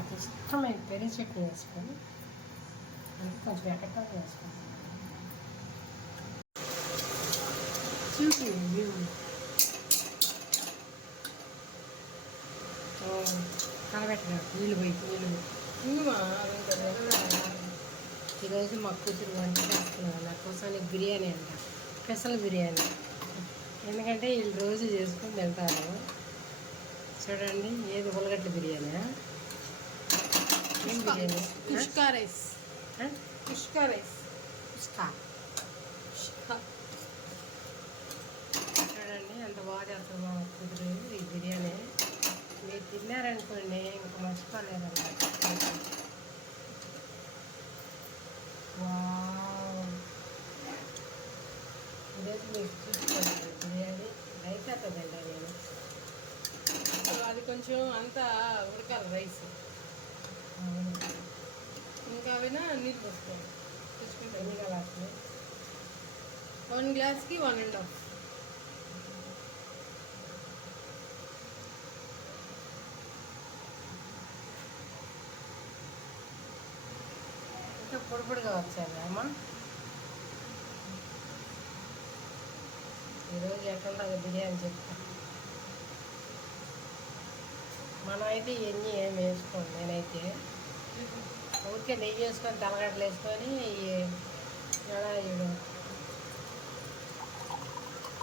నాకు ఇష్టమైన పెరుగు చట్నీ వేసుకొని కొంచెం ఎక్కడో వేసుకుంటాను. చూపి కలబెట్టగా నీళ్ళు పోయి ఈరోజు మా కూతురు వంట చేస్తున్నాను నా కోసం బిర్యానీ అంట, స్పెషల్ బిర్యానీ. ఎందుకంటే వీళ్ళు రోజు చేసుకుని తింటారు. చూడండి, ఏది ఉల్లగడ్డ బిర్యానీ, ఏం బిర్యానీ, కుష్కా రైస్. చూడండి ఎంత బాగా చేస్తారు మా కూతురు ఈ బిర్యానీ. మీరు తిన్నారనుకోండి ఇంకా మర్చిపోలేదన్నమాట. ఈరోజు మీకు చూసుకోండి బిర్యానీ రైస్ అవుతుందండి. నేను అది కొంచెం అంతా ఉడకాలి రైస్, ఇంకా వినా నీళ్ళు పోసుకోవాలి. తెచ్చుకుంటే ఎన్ని గ్లాసులు? 1 గ్లాస్కి 1.5. ఇంకా పొడి పొడిగా వచ్చాయి అమ్మ. ఈరోజు ఎట్లుంటుందో బిర్యానీ చెప్తా. మనం అయితే ఇవన్నీ ఏం వేసుకోండి. నేనైతే ఊరికే నెయ్యి వేసుకొని తెల్లగడ్డలు వేసుకొని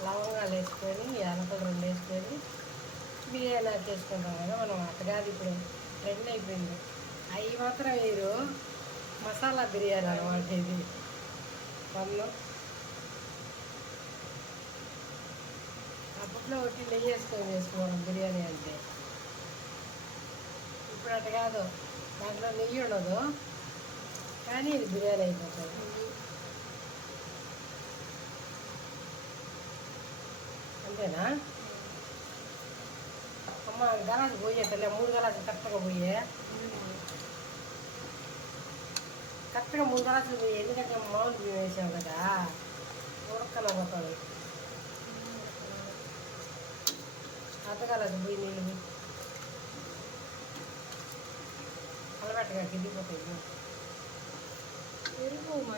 లవంగాలు వేసుకొని యాలకులు 2 వేసుకొని బిర్యానీ చేసుకుంటాం కదా మనం. అట్టగాది ఇప్పుడు ట్రెండ్ అయిపోయింది. అవి మాత్రం వేరు మసాలా బిర్యానీ అనమాట ఇది. అప్పట్లో ఒకటి నెయ్యి వేసుకొని వేసుకోవాలి బిర్యానీ అంటే. ఇప్పుడు అట్ట కాదు, దాంట్లో నెయ్యి ఉండదు కానీ ఇది బిర్యానీ అయిపోతుంది. అంతేనా అమ్మ? గలాసు పోయే తల్లి, 3 గలాసులు కరెక్ట్గా పోయే, కరెక్ట్గా 3 గలాసులు పోయి. ఎందుకంటే మామూలు బియ్యం వేసాం కదా, ఉడక్కన పోతుంది. అర్ధ గలాసు పోయి నీళ్ళు పోయి కలబెట్టగా గిద్దిపోతాయి.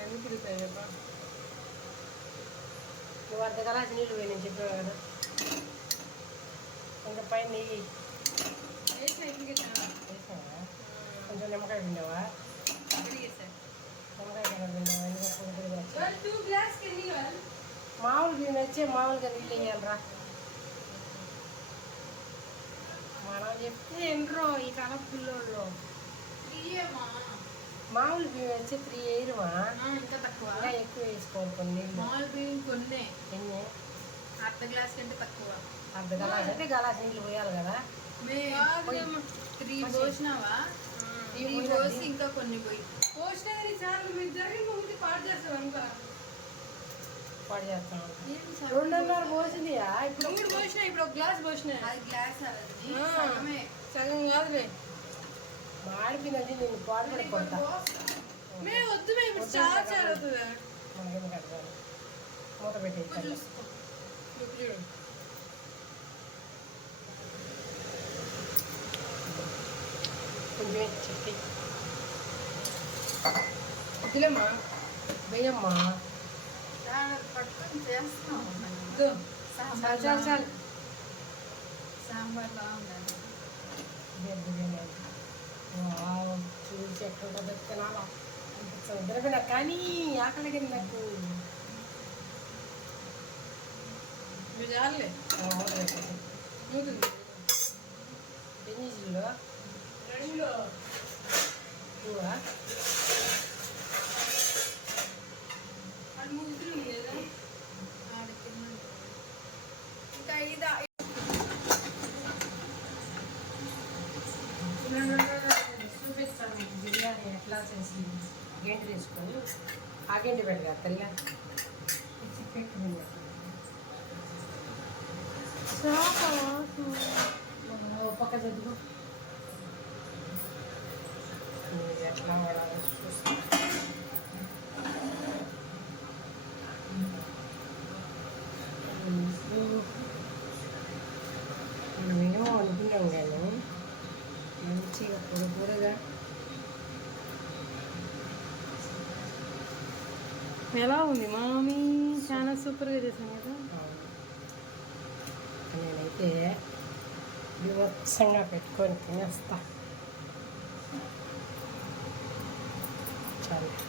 ఎందుకు తిరుగుతాయి కదా? నువ్వు అర్ధ గలాసు నీళ్ళు పోయి నేను చెప్పావు కదా. కొంచెం పైన నెయ్యి వేసావా? కొంచెం నిమ్మకాయ పిండావా? నిమ్మకాయ పిండావా? మామూలు బియ్యం వచ్చే మామూలుగా నీళ్ళు వేయాలరా. మనం చెప్తే ఎండ్రో ఈ కాలం పిల్లోళ్ళు. మామూలు బియ్యం వచ్చి 3 వేయరుమా, ఇంకా తక్కువ, ఇంకా ఎక్కువ వేసుకోవాలి. కొన్ని నీళ్ళు మామూలు బియ్యం కొన్ని ఎన్ని? అర్ధ గ్లాస్ కంటే తక్కువ. అర్ధ గలాసు అంటే గలాసు నీళ్ళు పోయాలి కదా. 3 పోసినావా? 3 పోసి ఇంకా కొన్ని పోయి పోసినా కానీ చాలు. మీరు జరిగిన ముందు పాడు చేస్తారు అంతా. పాడు చేస్తాం. 2.5 పోసింది ఇప్పుడు. 3 పోసినా, ఇప్పుడు 1 గ్లాస్ పోసినా. అది గ్లాస్ సగం కాదులే. మాడిపోయినది నేను పాడు కూడా కొడతా. మేము వద్దు, మేము ఇప్పుడు చాలా చాలా అవుతుంది. మనకేమి కట్టాలి, మూత పెట్టేసి చూసుకో చూడు. కొంచెం చెట్టి వద్దులేమ్మా, వేయమ్మా. పట్టుకొని చేస్తాం. చాలు చాలు చాలు. సాంబార్ బాగుందండి. బిర్యానీ చూసి ఎక్కడ తినాలా అనిపిస్తుంది నాకు, కానీ ఆకలిగా నాకు. మీరు చాలులే. మూత పెట్టేసి ఎన్నిలో 2 నువ్వా అది 3 ఉంది కదా. ఇంకా 5 చూపిస్తాను మీకు బిర్యానీ ఎట్లా చేసి. గంటి తీసుకొని ఆ గంటి పెడగా తెల్ల చికెన్ పక్క చదువు ఎట్లా వాడాలో చూస్తాను. మనమేమో అనుకున్నాం కానీ మంచిగా పొడి పొడిగా ఎలా ఉంది మామీ? చాలా సూపర్గా చేశాను కదా. నేనైతే వివత్సంగా పెట్టుకొని తినేస్తా. చాలు.